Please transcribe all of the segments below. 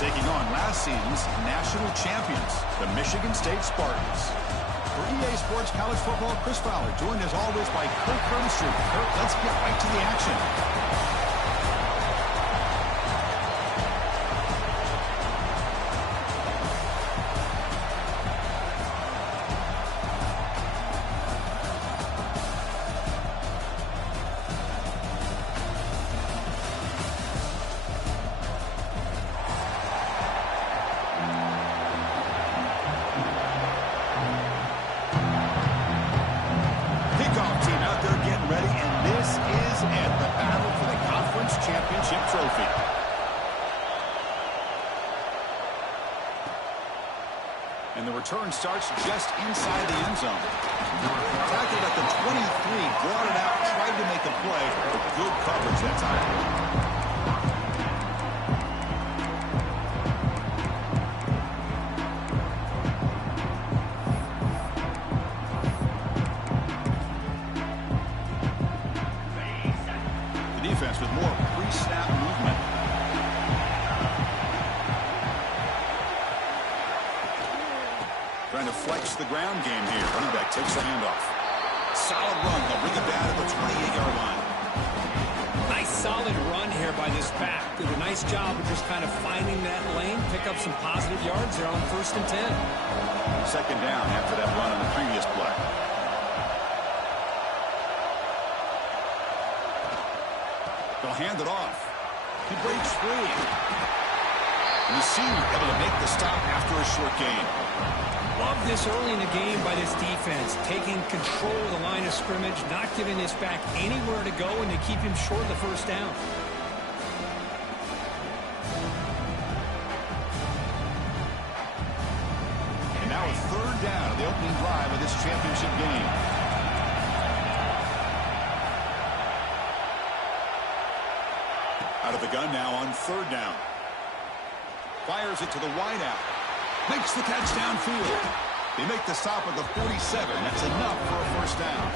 taking on last season's national champions, the Michigan State Spartans. For EA Sports College Football, Chris Fowler, joined as always by Kirk Hermstreet. Kirk, let's get right to the action. And the return starts just inside the end zone. Tackled at the 23, brought it out, tried to make a play, but good coverage that time. The defense with more pre-snap movement. Trying to flex the ground game here. Running back takes the handoff. Solid run. They'll bring it down to the 28-yard line. Nice solid run here by this back. Did a nice job of just kind of finding that lane, pick up some positive yards there on 1st and 10. Second down after that run on the previous play. They'll hand it off. He breaks free. And the senior able to make the stop after a short gain. Love this early in the game by this defense, taking control of the line of scrimmage, not giving this back anywhere to go, and to keep him short of the first down. And now a third down of the opening drive of this championship game. Out of the gun now on 3rd down. Fires it to the wideout. Makes the catch downfield. They make the stop at the 47. That's enough for a first down.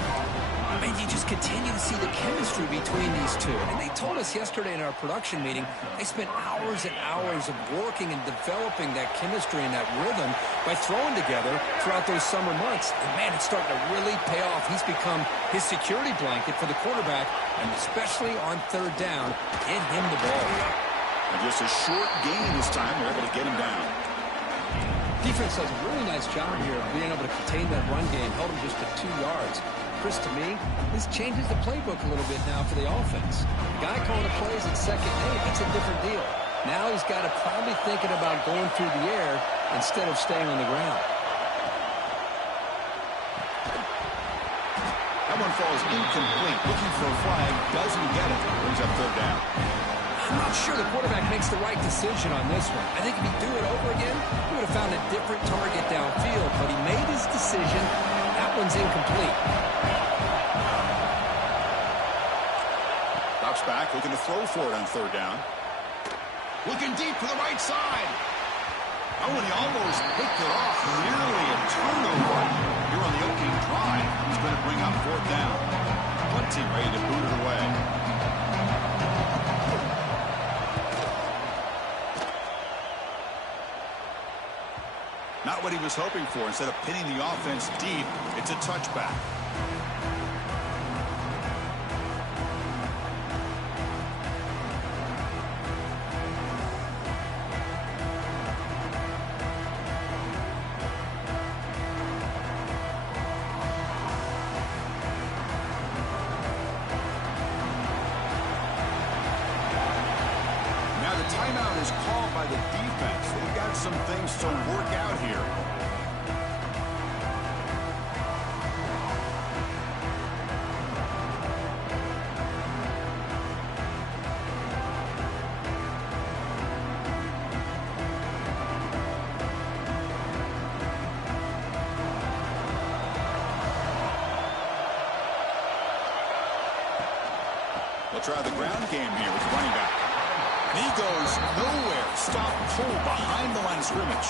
And you just continue to see the chemistry between these two. And they told us yesterday in our production meeting, they spent hours and hours of working and developing that chemistry and that rhythm by throwing together throughout those summer months. And, man, it's starting to really pay off. He's become his security blanket for the quarterback, and especially on 3rd down, get him the ball. And just a short gain this time. They're able to get him down. Defense does a really nice job here of being able to contain that run game, held him just to 2 yards. Chris, to me, this changes the playbook a little bit now for the offense. The guy calling the plays at 2nd and 8, that's a different deal. Now he's got to probably thinking about going through the air instead of staying on the ground. That one falls incomplete. Looking for a flag, doesn't get it. Brings up 3rd down. I'm not sure the quarterback makes the right decision on this one. I think if he'd do it over again, he would have found a different target downfield. But he made his decision. That one's incomplete. Drops back, looking to throw for it on 3rd down. Looking deep to the right side. Oh, and he almost picked it off. Nearly a turnover here on the opening drive. He's going to bring up 4th down. Plenty ready to boot it away. Not what he was hoping for. Instead of pinning the offense deep, it's a touchback. Now the timeout is called by the defense. They've got some things to work out here. They'll try the ground game here with the running back. And he goes nowhere. Stop pull behind the line of scrimmage.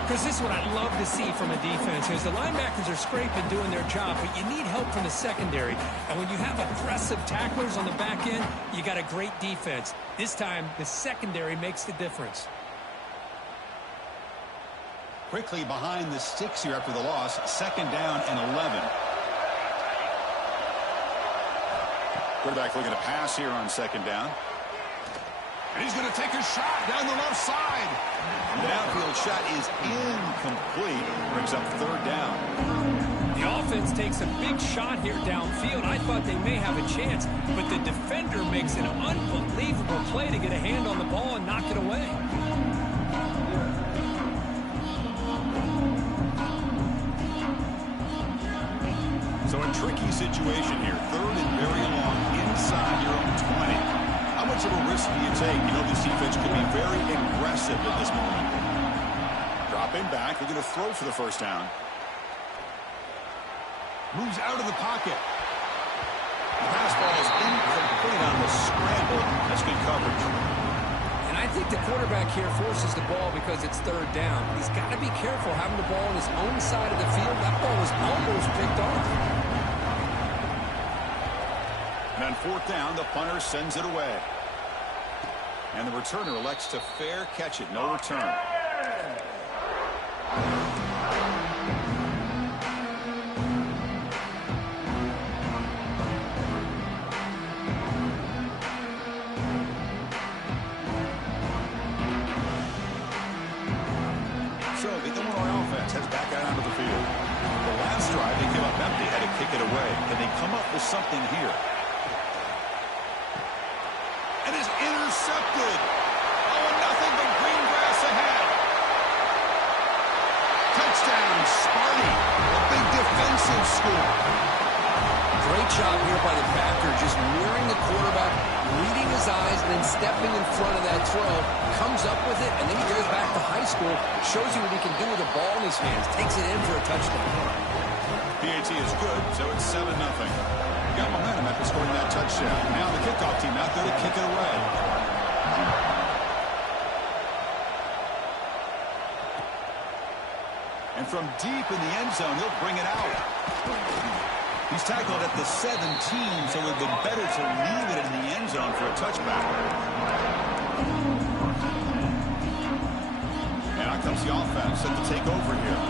Because this is what I love to see from a defense. Is the linebackers are scraping, doing their job, but you need help from the secondary. And when you have aggressive tacklers on the back end, you got a great defense. This time, the secondary makes the difference. Quickly behind the sticks here after the loss. 2nd down and 11. Quarterback looking to pass here on 2nd down. And he's going to take a shot down the left side. The downfield shot is incomplete. Brings up 3rd down. The offense takes a big shot here downfield. I thought they may have a chance, but the defender makes an unbelievable play to get a hand on the ball and knock it away. So a tricky situation here. 3rd and very long inside your own 20. How much of a risk do you take? You know this defense could be very aggressive at this moment. Dropping back. They're going to throw for the 1st down. Moves out of the pocket. The pass ball is incomplete on the scramble. That's good coverage. And I think the quarterback here forces the ball because it's 3rd down. He's got to be careful having the ball on his own side of the field. That ball was almost picked off. And on 4th down, the punter sends it away. And the returner elects to fair catch it. No return. So the Illinois offense heads back out onto the field. The last drive, they came up empty, had to kick it away. Can they come up with something here? And is intercepted. Oh, nothing but green grass ahead. Touchdown, Sparty. A big defensive score. Great job here by the Packers, just mirroring the quarterback, reading his eyes, and then stepping in front of that throw. Comes up with it, and then he goes back to high school. Shows you what he can do with the ball in his hands. Takes it in for a touchdown. PAT is good, so it's 7-0. Got momentum after scoring that touchdown. Now the kickoff team out there to kick it away. And from deep in the end zone, he'll bring it out. He's tackled at the 17, so it would be better to leave it in the end zone for a touchback. And out comes the offense set to take over here.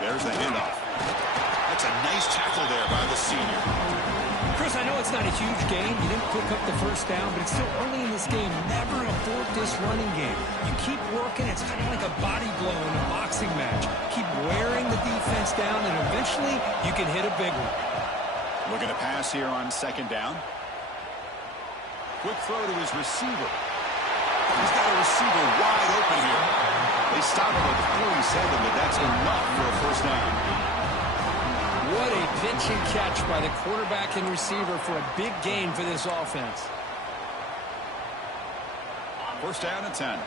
There's the handoff. That's a nice tackle there by the senior. Chris, I know it's not a huge game. You didn't pick up the 1st down, but it's still early in this game. Never abort this running game. You keep working. It's kind of like a body blow in a boxing match. Keep wearing the defense down, and eventually you can hit a big one. Looking to pass here on 2nd down. Quick throw to his receiver. He's got a receiver wide open here. They stop him at the 47, but that's enough for a 1st down. What a pitch and catch by the quarterback and receiver for a big gain for this offense. 1st down and 10.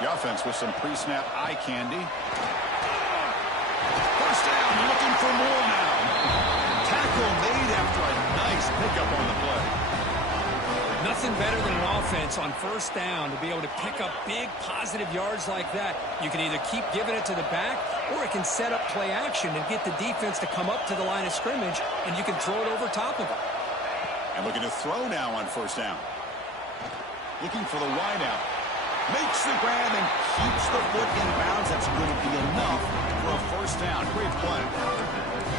The offense with some pre-snap eye candy. 1st down, looking for more now. Tackle made after a nice pickup on the play. Nothing better than an offense on 1st down to be able to pick up big positive yards like that. You can either keep giving it to the back, or it can set up play action and get the defense to come up to the line of scrimmage, and you can throw it over top of it. And looking to throw now on 1st down. Looking for the wide out. Makes the grab and keeps the foot in bounds. That's going to be enough for a 1st down. Great play.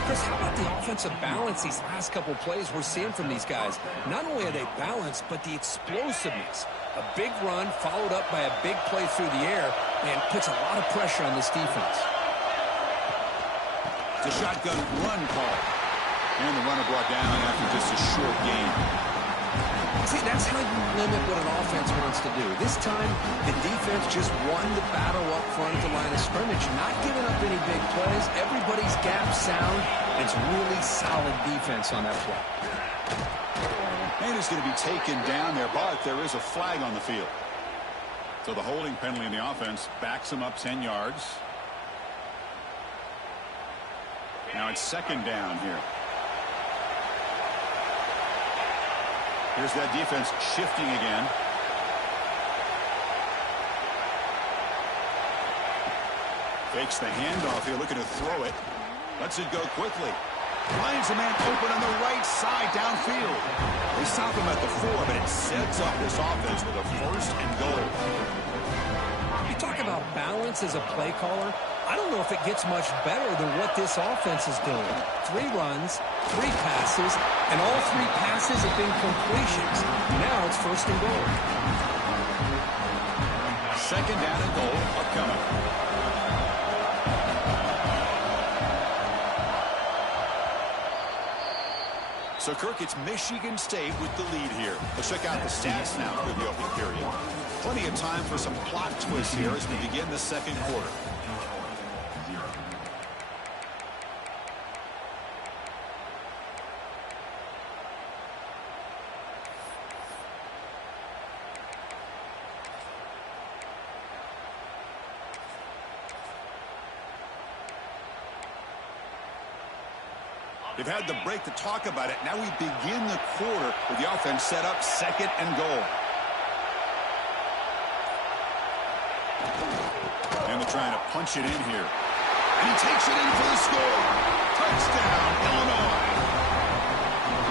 Chris, how about the offensive balance these last couple plays we're seeing from these guys? Not only are they balanced, but the explosiveness. A big run followed up by a big play through the air, and puts a lot of pressure on this defense. The shotgun run call. And the runner brought down after just a short gain. See, that's how you limit what an offense wants to do. This time, the defense just won the battle up front at the line of scrimmage, not giving up any big plays. Everybody's gap sound. It's really solid defense on that play. And it's going to be taken down there, but there is a flag on the field. So the holding penalty in the offense backs him up 10 yards. Now it's 2nd down here. Here's that defense shifting again. Fakes the handoff here, looking to throw it. Lets it go quickly. Finds a man open on the right side downfield. They stop him at the 4, but it sets up this offense with a 1st and goal. You talk about balance as a play caller. I don't know if it gets much better than what this offense is doing. 3 runs, 3 passes, and all 3 passes have been completions. Now it's 1st and goal. 2nd down and goal upcoming. So, Kirk, it's Michigan State with the lead here. Let's check out the stats now for the opening period. Plenty of time for some plot twists here as we begin the 2nd quarter. They've had the break to talk about it. Now we begin the quarter with the offense set up 2nd and goal. And they're trying to punch it in here. And he takes it in for the score. Touchdown, Illinois.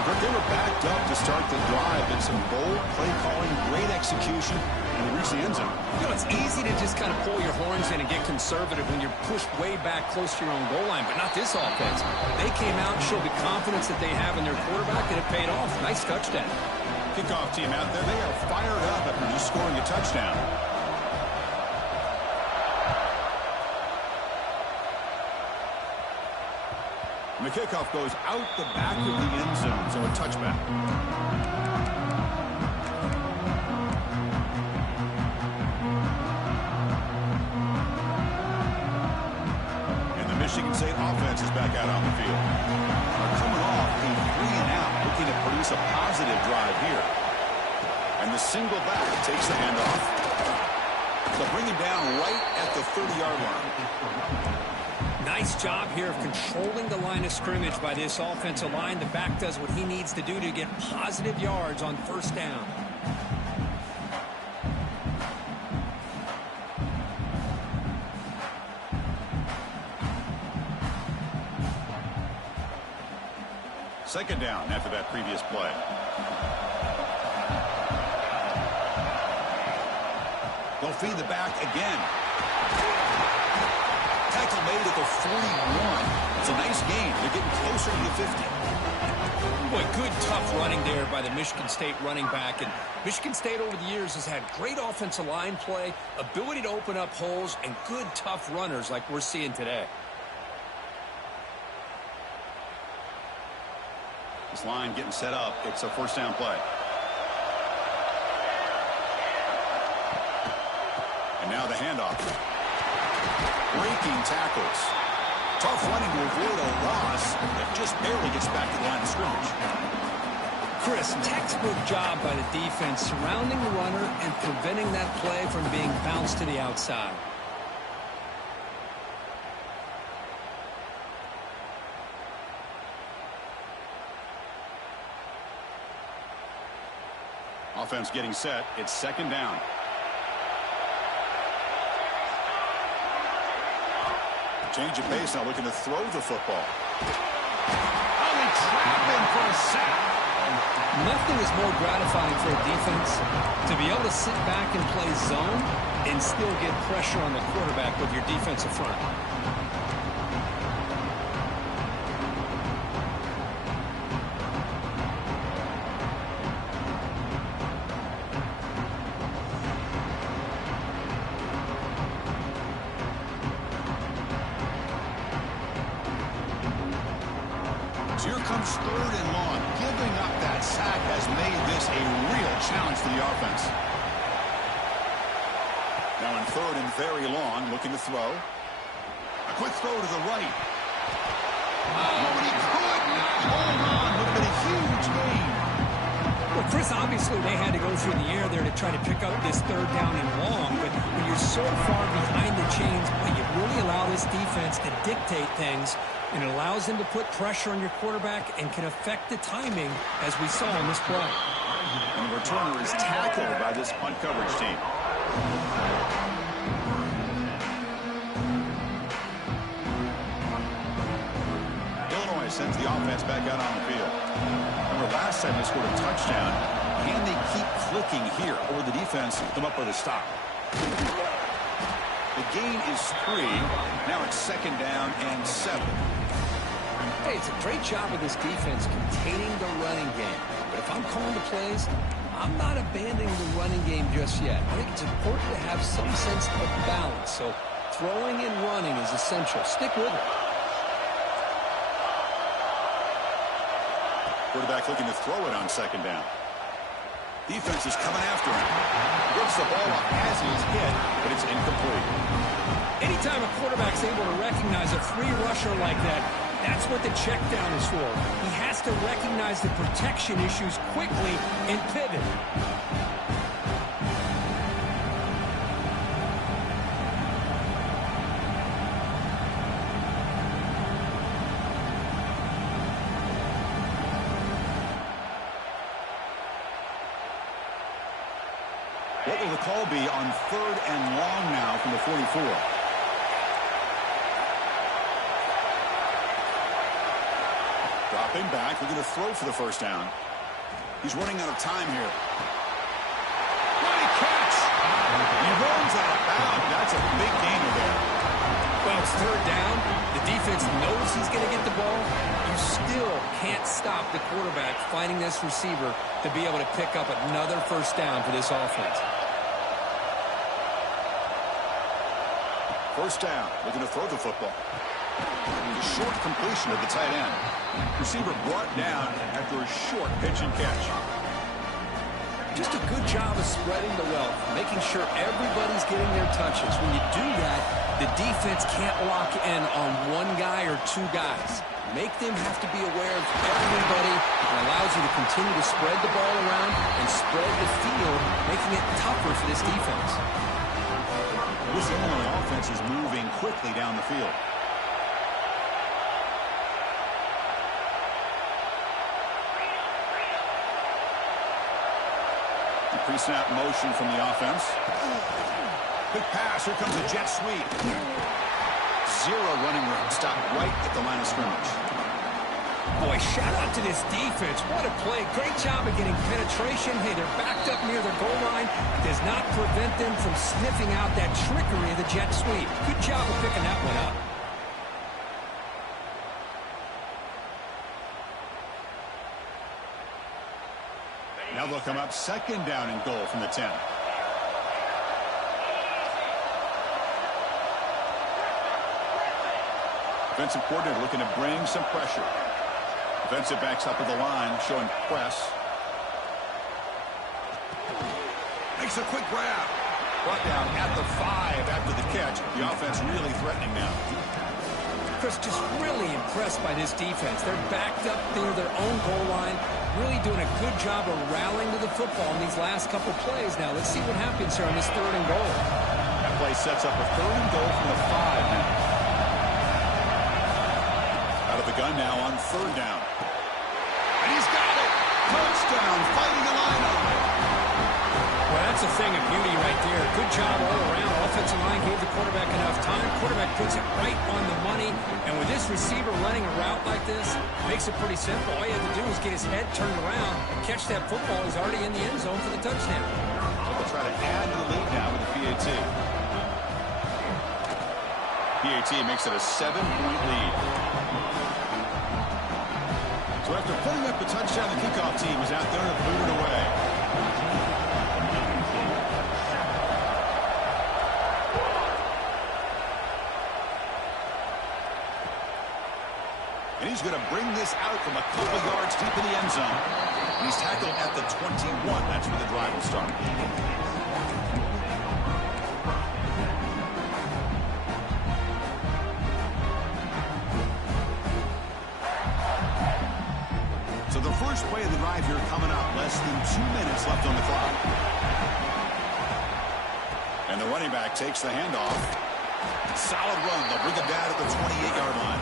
But they were backed up to start the drive. And some bold play calling, great execution, and they reach the end zone. You know, it's easy to just kind of pull your horns in and get conservative when you're pushed way back close to your own goal line, but not this offense. They came out and showed the confidence that they have in their quarterback, and it paid off. Nice touchdown. Kickoff team out there. They are fired up after just scoring a touchdown. And the kickoff goes out the back of the end zone, so a touchback. And the Michigan State offense is back out on the field. Coming off a 3-and-out, looking to produce a positive drive here. And the single back takes the handoff. They'll bring him down right at the 30-yard line. Nice job here of controlling the line of scrimmage by this offensive line. The back does what he needs to do to get positive yards on 1st down. Second down after that previous play. They'll feed the back again. Tackle made at the 41. It's a nice gain. They're getting closer to the 50. Boy, good tough running there by the Michigan State running back. And Michigan State over the years has had great offensive line play, ability to open up holes, and good tough runners like we're seeing today. This line getting set up. It's a 1st down play. And now the handoff. Breaking tackles. Tough running to avoid a loss that just barely gets back to the line of scrimmage. Chris, textbook job by the defense surrounding the runner and preventing that play from being bounced to the outside. Offense getting set. It's 2nd down. Change of pace now, looking to throw the football. Oh, they trap him for a sack. Nothing is more gratifying for a defense to be able to sit back and play zone and still get pressure on the quarterback with your defensive front. Here comes 3rd and long. Giving up that sack has made this a real challenge for the offense. Now in 3rd and very long, looking to throw. A quick throw to the right. Oh, but he could not hold on. Would have been a huge gain. Well, Chris, obviously they had to go through the air there to try to pick up this 3rd down and long, but when you're so far behind the chains, you really allow this defense to dictate things, and it allows them to put pressure on your quarterback and can affect the timing, as we saw in this play. And the returner is tackled by this punt coverage team. Illinois sends the offense back out on the field. Remember, last time they scored a touchdown. Can they keep clicking here, or the defense come up with a stop? The gain is 3. Now it's 2nd down and 7. Hey, it's a great job of this defense containing the running game. But if I'm calling the plays, I'm not abandoning the running game just yet. I think it's important to have some sense of balance. So throwing and running is essential. Stick with it. Quarterback looking to throw it on 2nd down. Defense is coming after him. Rips the ball up as he is hit, but it's incomplete. Anytime a quarterback's able to recognize a free rusher like that, that's what the check down is for. He has to recognize the protection issues quickly and pivot. What will the call be on 3rd and long now from the 44? Dropping back, looking to throw for the 1st down. He's running out of time here. Great catch! He runs out of bounds. That's a big gainer there. Well, it's 3rd down. The defense knows he's going to get the ball. You still can't stop the quarterback finding this receiver to be able to pick up another 1st down for this offense. 1st down, looking to throw the football. A short completion of the tight end. Receiver brought down after a short pitch and catch. Just a good job of spreading the wealth, making sure everybody's getting their touches. When you do that, the defense can't lock in on one guy or 2 guys. Make them have to be aware of everybody. It allows you to continue to spread the ball around and spread the field, making it tougher for this defense. This Illinois offense is moving quickly down the field. Pre-snap motion from the offense. Quick pass. Here comes a jet sweep. 0 running room. Stop right at the line of scrimmage. Boy, shout out to this defense. What a play. Great job of getting penetration. Hey, they're backed up near the goal line. Does not prevent them from sniffing out that trickery of the jet sweep. Good job of picking that one up. Now they'll come up 2nd down and goal from the 10. Defensive coordinator looking to bring some pressure. Defensive backs up at the line, showing press. Makes a quick grab. Brought down at the 5 after the catch. The offense really threatening now. Chris, just really impressed by this defense. They're backed up near their own goal line, really doing a good job of rallying to the football in these last couple plays. Now, let's see what happens here on this 3rd and goal. That play sets up a 3rd and goal from the 5 now. Out of the gun now on 3rd down. And he's got it! Touchdown, fighting the lineup. Well, that's a thing of beauty right there. Good job all around. Offensive line gave the quarterback enough time. Quarterback puts it right on the money. And with this receiver running a route like this, makes it pretty simple. All you have to do is get his head turned around, catch that football. He's already in the end zone for the touchdown. They'll try to add to the lead now with the PAT. PAT makes it a 7-point lead. So after putting up the touchdown, the kickoff team is out there to boot it away. And he's going to bring this out from a couple yards deep in the end zone. And he's tackled at the 21. That's where the drive will start. So the first play of the drive here coming up. Less than 2 minutes left on the clock. And the running back takes the handoff. Solid run. They'll bring him down at the 28-yard line.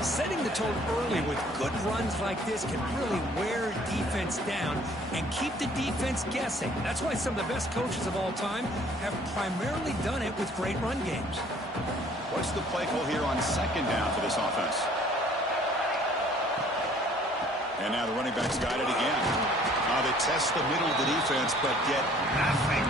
Setting the tone early with good runs like this can really wear defense down and keep the defense guessing. That's why some of the best coaches of all time have primarily done it with great run games. What's the play call here on second down for this offense? And now the running back's got it again. They test the middle of the defense, but get nothing.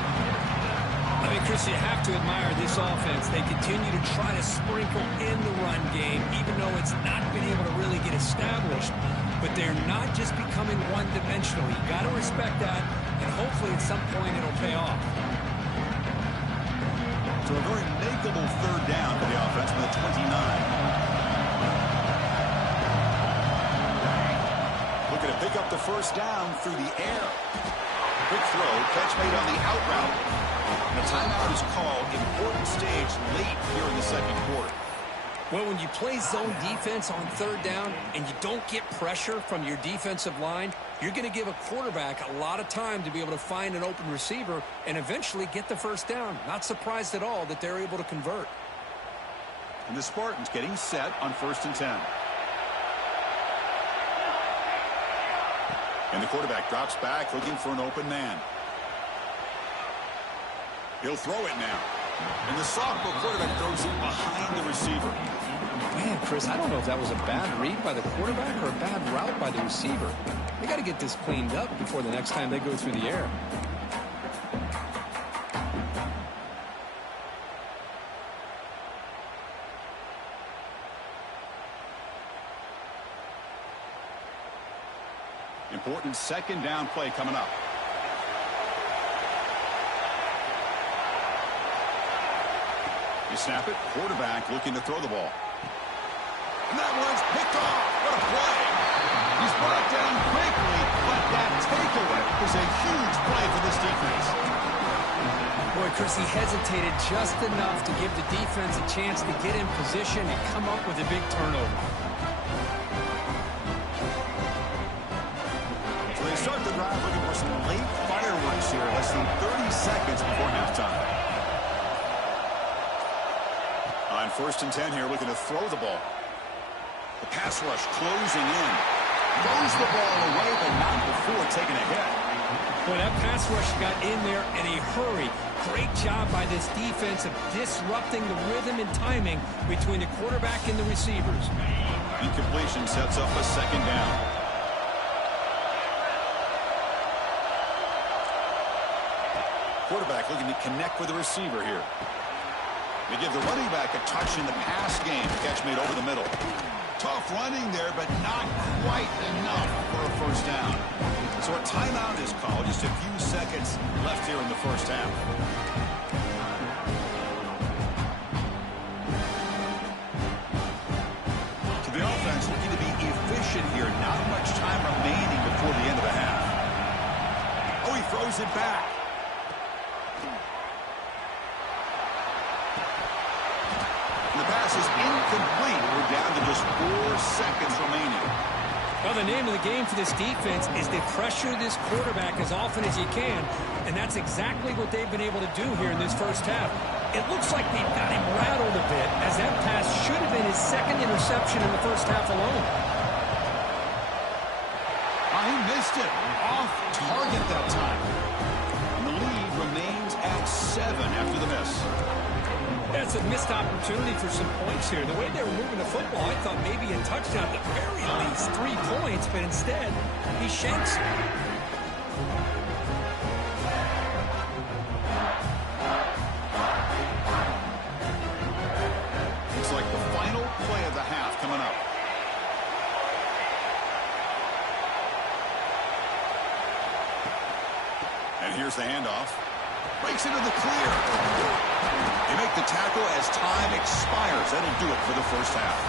I mean, Chris, you have to admire this offense. They continue to try to sprinkle in the run game, even though it's not been able to really get established. But they're not just becoming one-dimensional. You got to respect that, and hopefully at some point it'll pay off. So a very makeable third down for the offense from the 29. Looking to pick up the first down through the air. Quick throw, catch made on the out route. And a timeout is called. Important stage late here in the second quarter. Well, when you play zone defense on third down and you don't get pressure from your defensive line, you're going to give a quarterback a lot of time to be able to find an open receiver and eventually get the first down. Not surprised at all that they're able to convert. And the Spartans getting set on 1st and 10. And the quarterback drops back looking for an open man. He'll throw it now. And the sophomore quarterback throws it behind the receiver. Man, Chris, I don't know if that was a bad read by the quarterback or a bad route by the receiver. They got to get this cleaned up before the next time they go through the air. Important second down play coming up. You snap it, quarterback looking to throw the ball. And that one's picked off. What a play. He's brought down quickly, but that takeaway is a huge play for this defense. Boy, Chris, he hesitated just enough to give the defense a chance to get in position and come up with a big turnover. So they start the drive looking for some late fireworks here, less than 30 seconds before halftime. On 1st and 10 here, looking to throw the ball. The pass rush closing in. Throws the ball away, but not before taking a hit. Boy, that pass rush got in there in a hurry. Great job by this defense of disrupting the rhythm and timing between the quarterback and the receivers. Incompletion sets up a second down. Quarterback looking to connect with the receiver here. They give the running back a touch in the pass game. Catch made over the middle. Tough running there, but not quite enough for a first down. So a timeout is called. Just a few seconds left here in the first half. So the offense looking to be efficient here. Not much time remaining before the end of the half. Oh, he throws it back. The pass is incomplete. We're down to just 4 seconds remaining. Well, the name of the game for this defense is to pressure this quarterback as often as you can, and that's exactly what they've been able to do here in this first half. It looks like they've got him rattled a bit, as that pass should have been his second interception in the first half alone. He missed it. Off target that time. And the lead remains at 7 after the miss. That's a missed opportunity for some points here. The way they were moving the football, I thought maybe a touchdown, at the very least 3 points, but instead, he shanks it. Looks like the final play of the half coming up. And here's the handoff. Breaks into the clear. They make the tackle as time expires. That'll do it for the first half.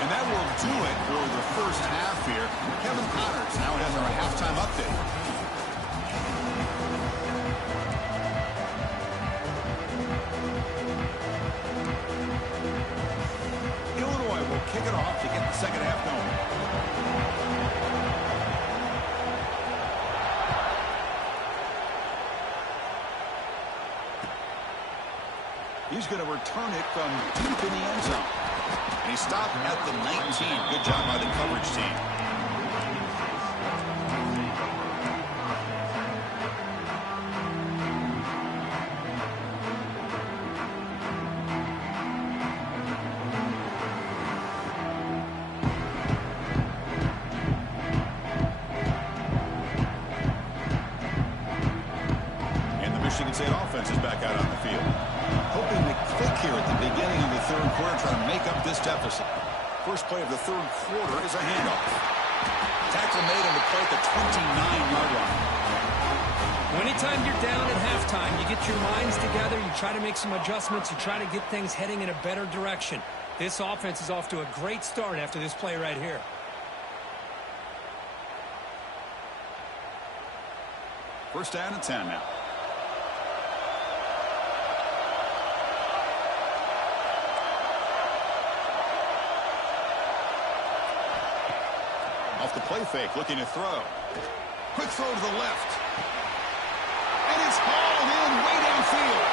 And that will do it for the first half here. Kevin Connors now has our halftime update. Illinois will kick it off to get the second half going. He's going to return it from deep in the end zone. And They stop at the 19. Good job by the coverage team. Michigan State offense is back out on the field. Hoping to click here at the beginning of the third quarter, trying to make up this deficit. First play of the third quarter is a handoff. Tackle made on the play at the 29-yard line. Anytime you're down at halftime, you get your minds together, you try to make some adjustments, you try to get things heading in a better direction. This offense is off to a great start after this play right here. First down and 10 now. Off the play fake, looking to throw. Quick throw to the left. And it's hauled in way downfield.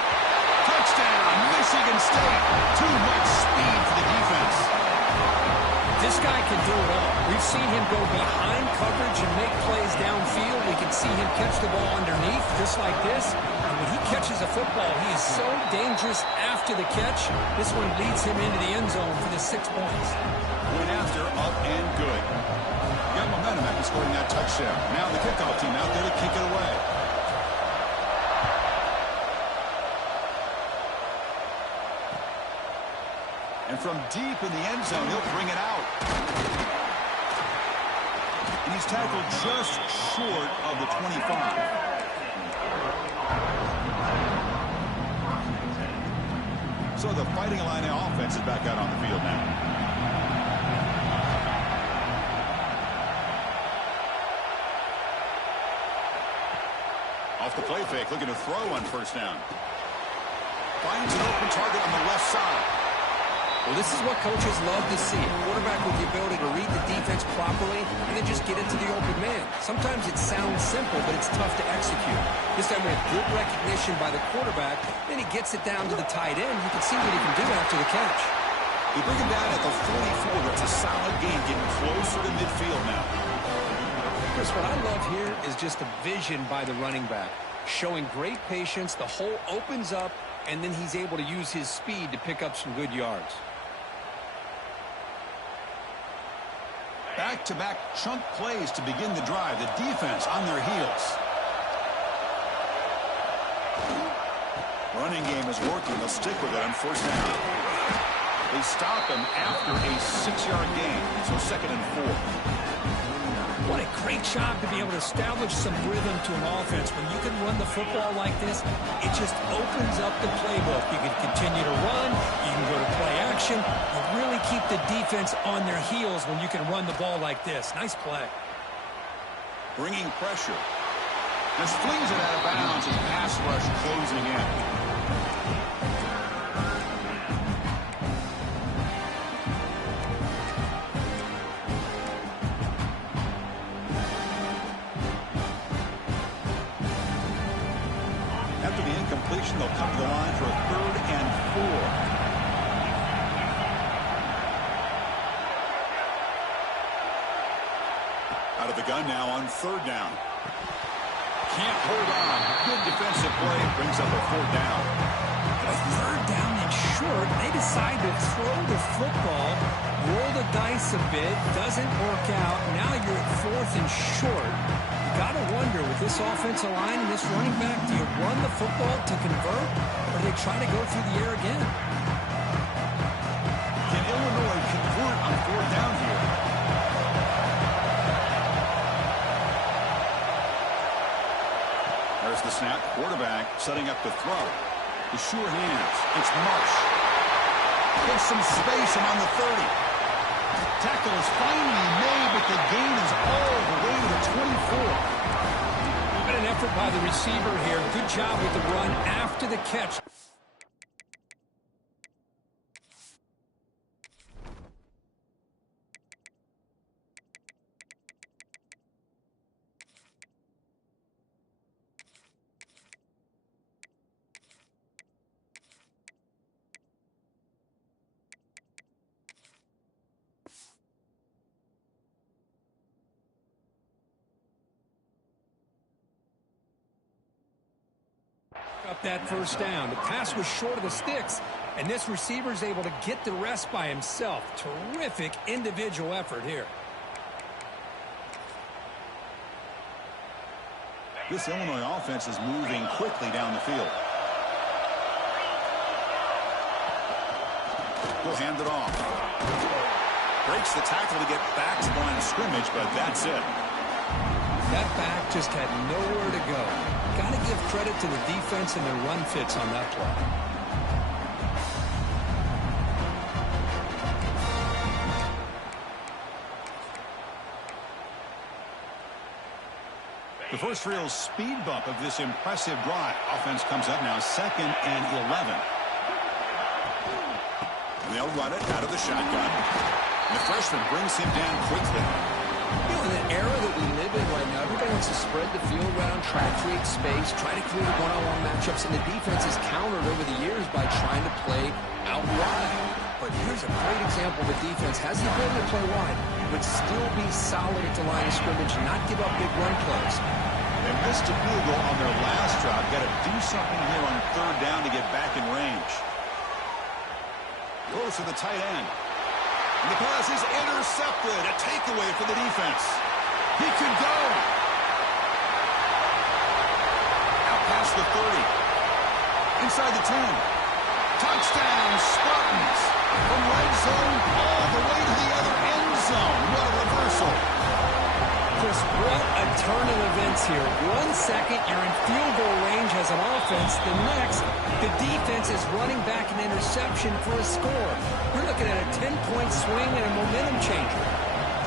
Touchdown, Michigan State. Too much speed for the defense. This guy can do it all. We've seen him go behind coverage and make plays downfield. We can see him catch the ball underneath, just like this. And when he catches a football, he is so dangerous after the catch. This one leads him into the end zone for the 6 points. Went after, up and good. Got momentum after scoring that touchdown. Now the kickoff team out there to kick it away. And from deep in the end zone, he'll bring it out. And he's tackled just short of the 25. So the Fighting Illini offense is back out on the field now. Off the play fake, looking to throw on first down. Finds an open target on the left side. Well, this is what coaches love to see. A quarterback with the ability to read the defense properly and then just get it to the open man. Sometimes it sounds simple, but it's tough to execute. This time with good recognition by the quarterback, then he gets it down to the tight end. You can see what he can do after the catch. They bring him down at the 44. That's a solid gain, getting closer to midfield now. Chris, what I love here is just the vision by the running back. Showing great patience, the hole opens up, and then he's able to use his speed to pick up some good yards. Back-to-back chunk plays to begin the drive. The defense on their heels. Running game is working. They'll stick with it on first down. They stop him after a 6-yard gain, so 2nd and 4. What a great job to be able to establish some rhythm to an offense. When you can run the football like this, it just opens up the playbook. You can continue to run. You can go to play action. You really keep the defense on their heels when you can run the ball like this. Nice play. Bringing pressure. Just flings it out of bounds and pass rush closing in. They'll come to the line for a 3rd and 4. Out of the gun now on 3rd down. Can't hold on. Good defensive play. Brings up a 4th down. A 3rd down and short. They decide to throw the football, roll the dice a bit. Doesn't work out. Now you're at 4th and short. Got to wonder, with this offensive line and this running back, do you run the football to convert, or do they try to go through the air again? Can Illinois convert on 4th down here? There's the snap. Quarterback setting up the throw. The sure hands. It's Marsh. There's some space and on the 30. Tackle is finally made, but the gain is all the way to the 24. What an effort by the receiver here. Good job with the run after the catch. Up that first down. The pass was short of the sticks, and this receiver is able to get the rest by himself. Terrific individual effort here. This Illinois offense is moving quickly down the field. Will hand it off. Breaks the tackle to get back to the line of scrimmage, but that's it. That back just had nowhere to go. Got to give credit to the defense and their run fits on that play. The first real speed bump of this impressive drive. Offense comes up now 2nd and 11. They'll run it out of the shotgun. The freshman brings him down quickly. You know, in the era that we live in right now, everybody wants to spread the field around, try to create space, try to create one-on-one matchups, and the defense is countered over the years by trying to play out wide. But here's a great example of a defense has the ability to play wide, but still be solid at the line of scrimmage, not give up big run plays. They missed a field goal on their last drive. Got to do something here on 3rd down to get back in range. Goes to the tight end. And the pass is intercepted. A takeaway for the defense. He can go. Out past the 30. Inside the 10. Touchdown, Spartans. From red zone all the way to the other end zone. What a reversal. Chris, what a turn of events here. 1 second, you're in field goal range as an offense. The next, the defense is running back an interception for a score. We're looking at a 10-point swing and a momentum changer.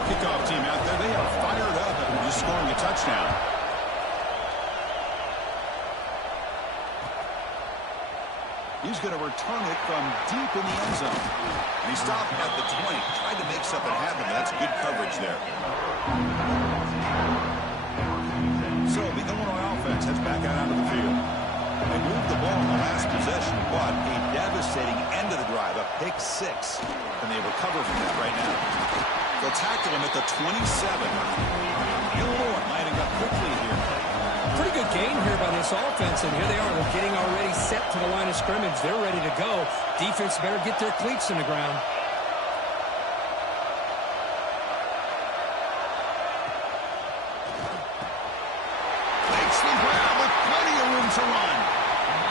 Kickoff team out there, they are fired up after just scoring a touchdown. He's going to return it from deep in the end zone. And he stopped at the 20, tried to make something happen. That's good coverage there. So the Illinois offense heads back out onto the field. They moved the ball in the last possession, but a devastating end of the drive, a pick 6. And they recover from that right now. They'll tackle him at the 27. Illinois lining up quickly here. Pretty good game here by this offense, and here they are. They're getting already set to the line of scrimmage. They're ready to go. Defense better get their cleats in the ground. Makes the grab with plenty of room to run.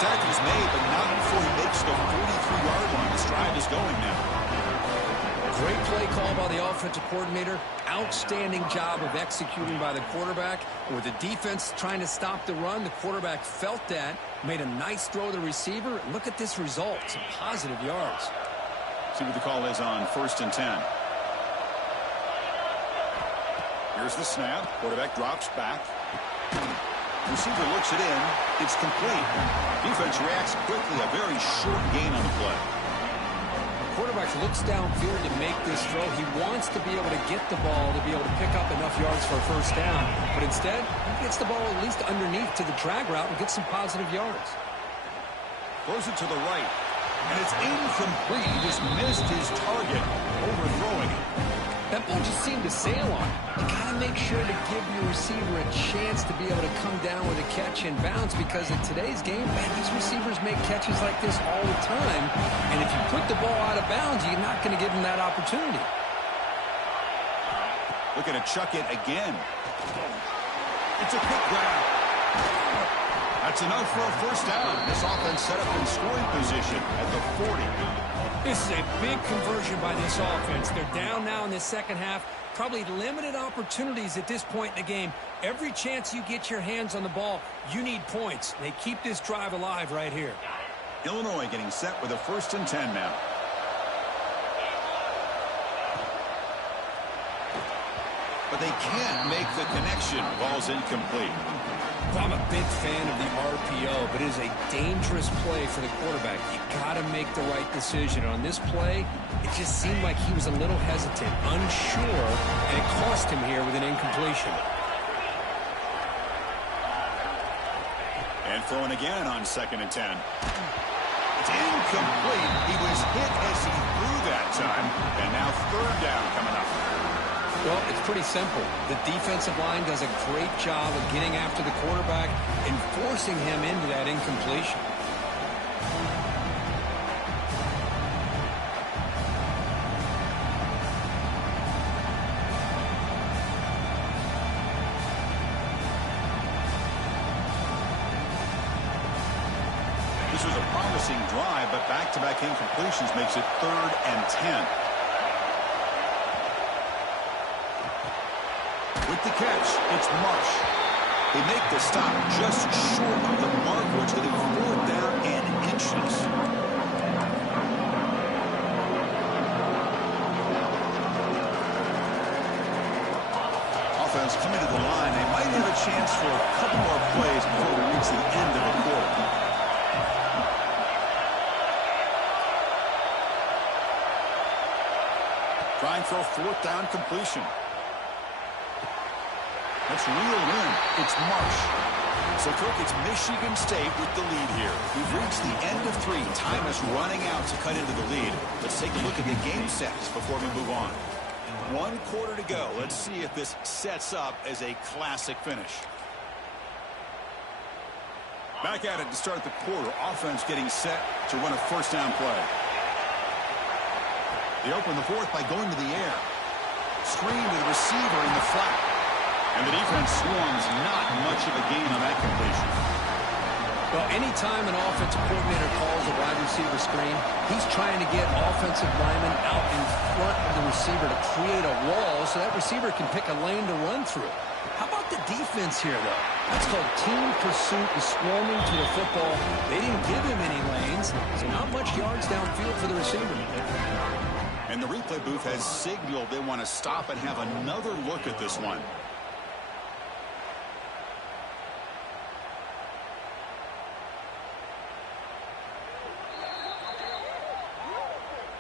Tackle's made, but not before he makes the 43-yard line. This drive is going now. Great play call by the offensive coordinator. Outstanding job of executing by the quarterback. With the defense trying to stop the run, the quarterback felt that, made a nice throw to the receiver. Look at this result. Some positive yards. See what the call is on 1st and 10. Here's the snap. Quarterback drops back. Receiver looks it in. It's complete. Defense reacts quickly. A very short gain on the play. Quarterback looks downfield to make this throw. He wants to be able to get the ball to be able to pick up enough yards for a first down. But instead, he gets the ball at least underneath to the drag route and gets some positive yards. Throws it to the right. And it's incomplete. He just missed his target, overthrowing it. That ball just seemed to sail on. You got to make sure to give your receiver a chance to be able to come down with a catch and bounce, because in today's game, man, these receivers make catches like this all the time. And if you put the ball out of bounds, you're not going to give them that opportunity. Looking to chuck it again. It's a quick grab. That's enough for a first down. This offense set up in scoring position at the 40. This is a big conversion by this offense. They're down now in the second half. Probably limited opportunities at this point in the game. Every chance you get your hands on the ball, you need points. They keep this drive alive right here. Illinois getting set with a 1st and 10 now. But they can't make the connection. Ball's incomplete. I'm a big fan of the RPO, but it is a dangerous play for the quarterback. You got to make the right decision. On this play, it just seemed like he was a little hesitant, unsure, and it cost him here with an incompletion. And throwing again on 2nd and 10. It's incomplete. He was hit as he threw that time, and now 3rd down coming up. Well, it's pretty simple. The defensive line does a great job of getting after the quarterback and forcing him into that incompletion. This was a promising drive, but back-to-back incompletions makes it 3rd and 10. With the catch, it's Marsh. They make the stop just short of the mark, which is 4th down and inches. Offense coming to the line. They might have a chance for a couple more plays before we reach the end of the quarter. Trying for a 4th down completion. That's reeled in. It's Marsh. So, Kirk, it's Michigan State with the lead here. We've reached the end of 3. Time is running out to cut into the lead. Let's take a look at the game sets before we move on. 1 quarter to go. Let's see if this sets up as a classic finish. Back at it to start the quarter. Offense getting set to run a 1st down play. They open the 4th by going to the air. Screen to the receiver in the flat. And the defense swarms, not much of a gain on that completion. Well, anytime an offensive coordinator calls a wide receiver screen, he's trying to get offensive linemen out in front of the receiver to create a wall so that receiver can pick a lane to run through. How about the defense here, though? That's called team pursuit and swarming to the football. They didn't give him any lanes, so not much yards downfield for the receiver. And the replay booth has signaled they want to stop and have another look at this one.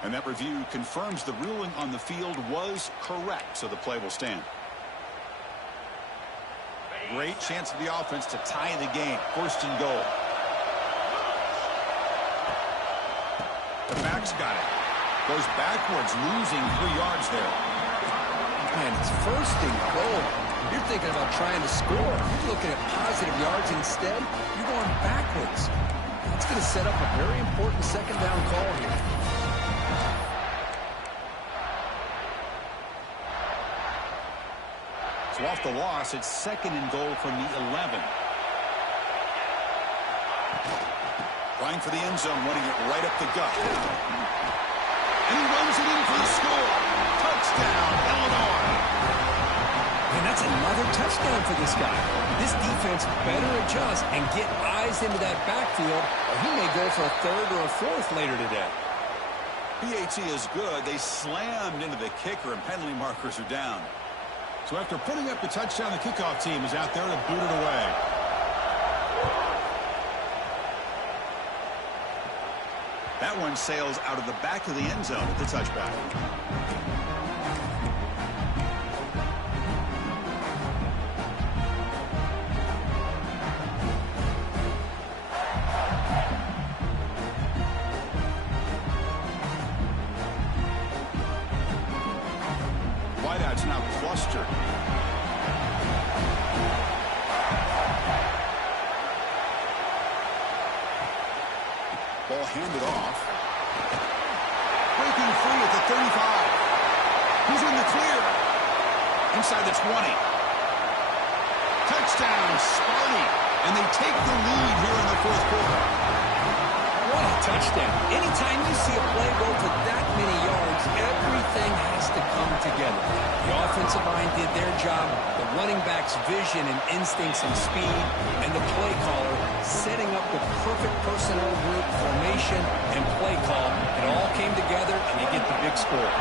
And that review confirms the ruling on the field was correct, so the play will stand. Great chance for the offense to tie the game. 1st and goal. The back's got it. Goes backwards, losing 3 yards there. Man, it's 1st and goal. You're thinking about trying to score. You're looking at positive yards instead. You're going backwards. That's going to set up a very important 2nd down call here. So off the loss, it's 2nd and goal from the 11. Trying for the end zone, running it right up the gut. And he runs it in for the score. Touchdown, Illinois. And that's another touchdown for this guy. This defense better adjust and get eyes into that backfield, or he may go for a 3rd or a 4th later today. PAT is good. They slammed into the kicker, and penalty markers are down. So after putting up the touchdown, the kickoff team is out there to boot it away. That one sails out of the back of the end zone at the touchback. Wideouts now clustered. Ball handed off. Breaking free at the 35. He's in the clear. Inside the 20. Touchdown, Sparty. And they take the lead here in the 4th quarter. What a touchdown. Anytime you see a play go for that many yards, everything has to come together. The offensive line did their job, the running back's vision and instincts and speed, and the play caller setting up the perfect personnel group, formation, and play call. It all came together, and they get the big score.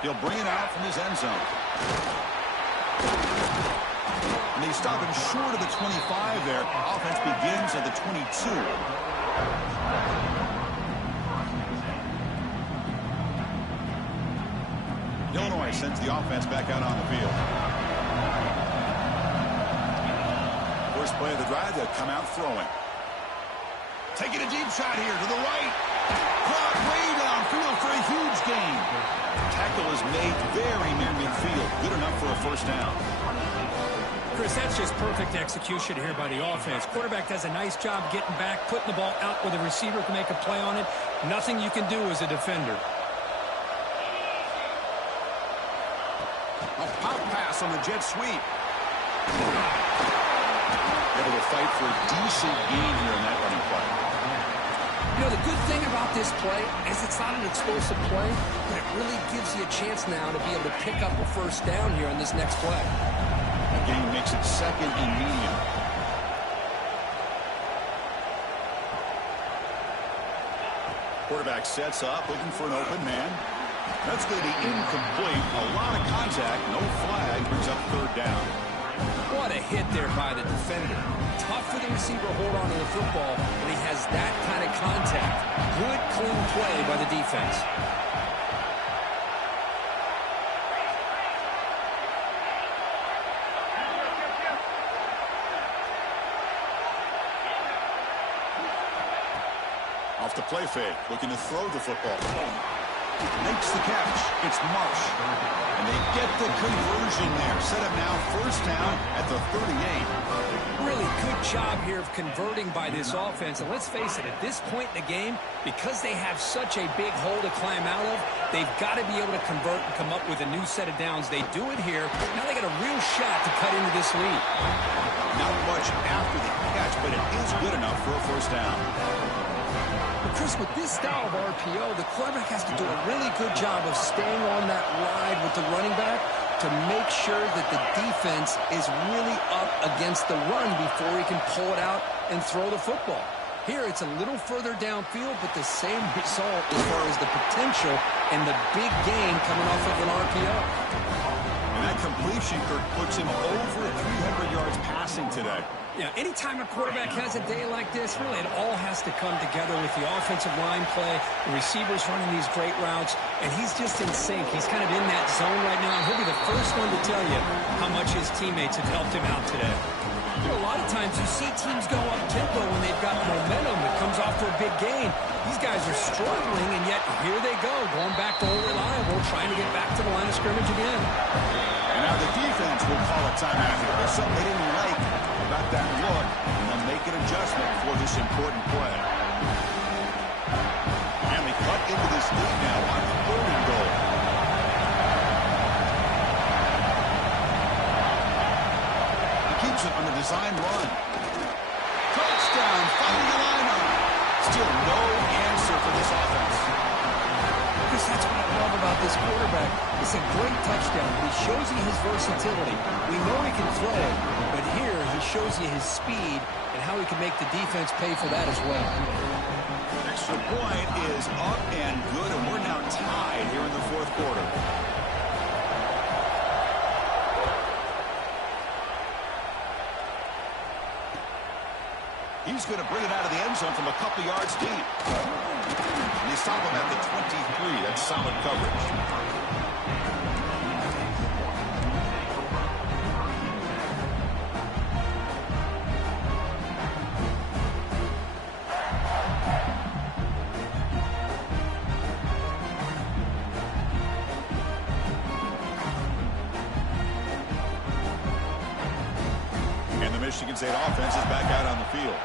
He'll bring it out from his end zone. And they stop him short of the 25 there. Offense begins at the 22. Illinois sends the offense back out on the field. First play of the drive, they'll come out throwing. Taking a deep shot here to the right. Caught way downfield was made very near midfield. Good enough for a first down. Chris, that's just perfect execution here by the offense. Quarterback does a nice job getting back, putting the ball out where the receiver can make a play on it. Nothing you can do as a defender. A pop pass on the jet sweep. Able to fight for a decent gain here in that running play. You know, the good thing about this play is it's not an explosive play, but it really gives you a chance now to be able to pick up a first down here on this next play. The game makes it second and medium. Quarterback sets up, looking for an open man. That's going to be incomplete. A lot of contact, no flag, brings up third down. What a hit there by the defender. Tough for the receiver to hold on to the football when he has that kind of contact. Good, clean play by the defense. Off the play fake, looking to throw the football. Makes the catch. It's Marsh. And they get the conversion there. Set up now first down at the 38. Really good job here of converting by this offense. And let's face it, at this point in the game, because they have such a big hole to climb out of, they've got to be able to convert and come up with a new set of downs. They do it here. Now they got a real shot to cut into this lead. Not much after the catch, but it is good enough for a first down. But Chris, with this style of RPO, the quarterback has to do a really good job of staying on that ride with the running back to make sure that the defense is really up against the run before he can pull it out and throw the football. Here, it's a little further downfield, but the same result as far as the potential and the big gain coming off of an RPO. And that completion, Kirk, puts him over 300 yards passing today. Yeah, anytime a quarterback has a day like this, really it all has to come together with the offensive line play, the receivers running these great routes, and he's just in sync. He's kind of in that zone right now, and he'll be the first one to tell you how much his teammates have helped him out today. You know, a lot of times you see teams go up-tempo when they've got momentum that comes off for a big gain. These guys are struggling, and yet here they go, going back to old reliable, trying to get back to the line of scrimmage again. And now the defense will call a timeout here. There's something they didn't like about that look, and they'll make an adjustment for this important play. And they cut into this lead now on 3rd and goal. He keeps it on the design run. Touchdown, finding the lineup. Still no answer for this offense. Chris, that's what I love about this quarterback. It's a great touchdown. He shows you his versatility. We know he can throw it, but here he shows you his speed and how he can make the defense pay for that as well. Extra point is up and good, and we're now tied here in the 4th quarter. He's going to bring it out of the end zone from a couple yards deep. And they stop him at the 23. That's solid coverage. And the Michigan State offense is back out on the field.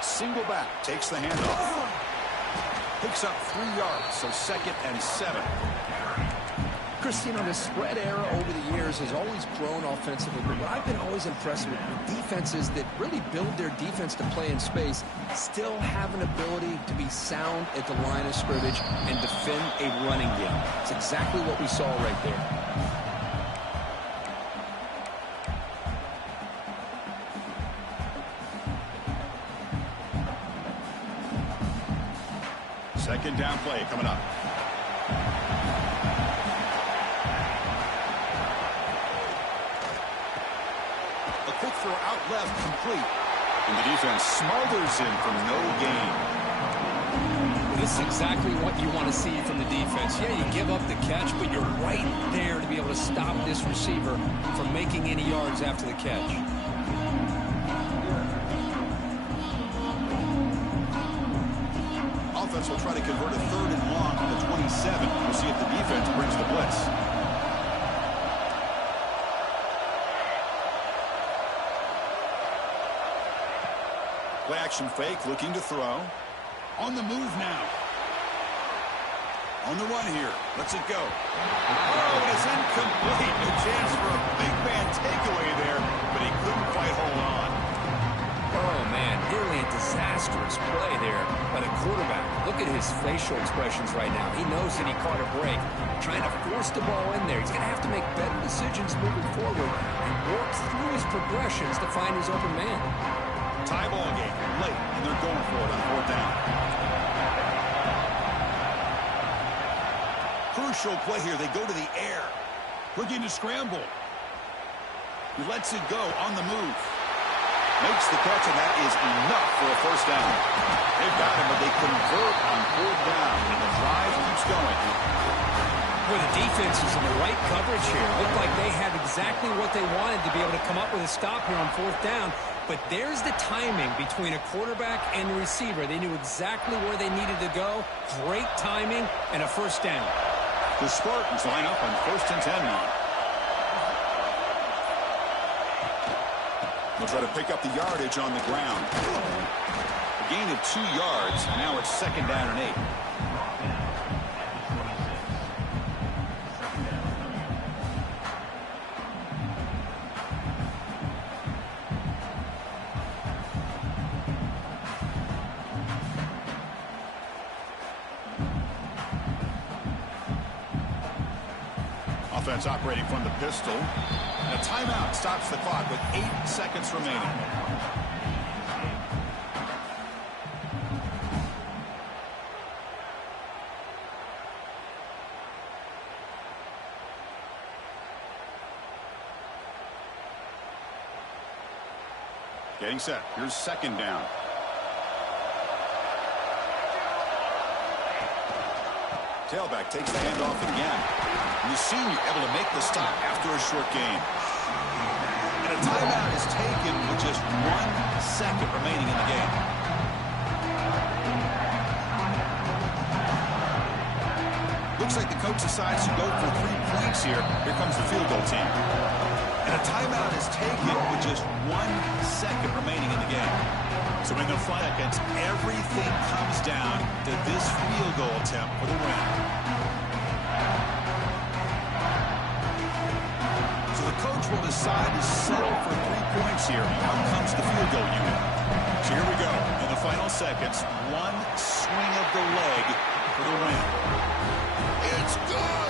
Single back, takes the handoff. Picks up 3 yards, so 2nd and 7. Chris, you know, the spread era over the years has always grown offensively, but what I've been always impressed with defenses that really build their defense to play in space still have an ability to be sound at the line of scrimmage and defend a running game. It's exactly what we saw right there. Second down play coming up. A quick throw out left, complete. And the defense smothers him for no gain. Well, this is exactly what you want to see from the defense. Yeah, you give up the catch, but you're right there to be able to stop this receiver from making any yards after the catch. offense will try to convert a 3rd and long from the 27. We'll see if the defense brings the blitz. Play action fake, looking to throw. On the move now. On the run here. Lets it go. Oh, it is incomplete. A chance for a big man takeaway there, but he couldn't quite hold on. Oh, man, nearly a disastrous play there by the quarterback. Look at his facial expressions right now. He knows that he caught a break, trying to force the ball in there. He's going to have to make better decisions moving forward and work through his progressions to find his open man. Tie ball game, late, and they're going for it on 4th down. Crucial play here. They go to the air. Looking to scramble. He lets it go on the move. Makes the catch, and that is enough for a 1st down. They've got him, but they convert on 4th down, and the drive keeps going. Well, the defense is in the right coverage here. Looked like they had exactly what they wanted to be able to come up with a stop here on 4th down. But there's the timing between a quarterback and the receiver. They knew exactly where they needed to go. Great timing and a 1st down. The Spartans line up on 1st and 10 now. They'll try to pick up the yardage on the ground. A gain of 2 yards. Now it's 2nd down and 8. Offense operating from the pistol. And a timeout stops the clock with 8 seconds remaining. Getting set. Here's 2nd down. Tailback takes the handoff again. And the senior able to make the stop after a short gain. And a timeout is taken with just 1 second remaining in the game. Looks like the coach decides to go for 3 points here. Here comes the field goal team. And a timeout is taken with just 1 second remaining in the game. So in the 5 seconds, everything comes down to this field goal attempt for the win. So the coach will decide to settle for 3 points here. Out comes the field goal unit. So here we go. In the final seconds, 1 swing of the leg for the win. It's good.